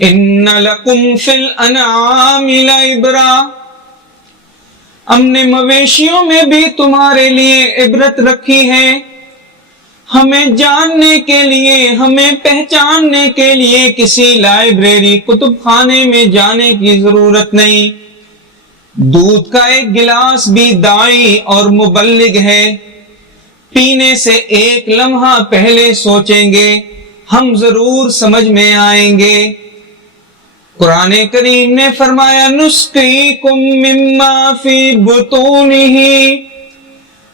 ان لکم فی الانعام لعبرہ، ہم نے مویشیوں میں بھی تمہارے لیے عبرت رکھی ہے، ہمیں جاننے کے لیے، ہمیں پہچاننے کے لیے کسی لائبریری کتب خانے میں جانے کی ضرورت نہیں۔ دودھ کا ایک گلاس بھی داعی اور مبلغ ہے، پینے سے ایک لمحہ پہلے سوچیں گے، ہم ضرور سمجھ میں آئیں گے۔ قرآن کریم نے فرمایا نسقیکم مما فی بطونہ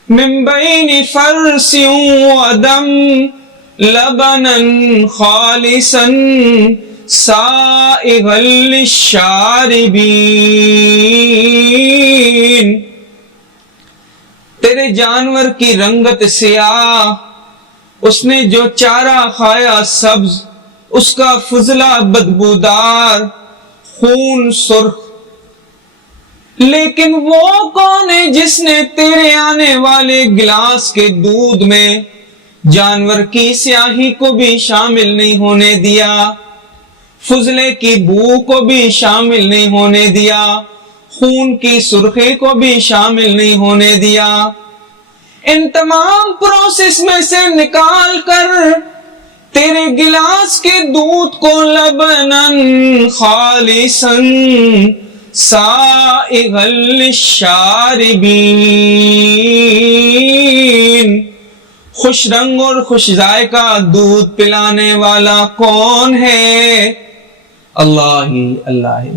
من بین فرث ودم لبنا خالصا سائغا للشاربین، تیرے جانور کی رنگت سیاہ، اس نے جو چارہ کھایا سبز، اس کا فضلہ بدبودار، خون سرخ۔ لیکن وہ کون ہے جس نے تیرے آنے والے گلاس کے دودھ میں جانور کی سیاہی کو بھی شامل نہیں ہونے دیا، فضلے کی بو کو بھی شامل نہیں ہونے دیا، خون کی سرخی کو بھی شامل نہیں ہونے دیا؟ ان تمام پروسیس میں سے نکال کر تیرے گلاس کے دودھ کو لبنن خالصا سائغا للشاربین، خوش رنگ اور خوش ذائقہ دودھ پلانے والا کون ہے؟ اللہ ہی اللہ ہی۔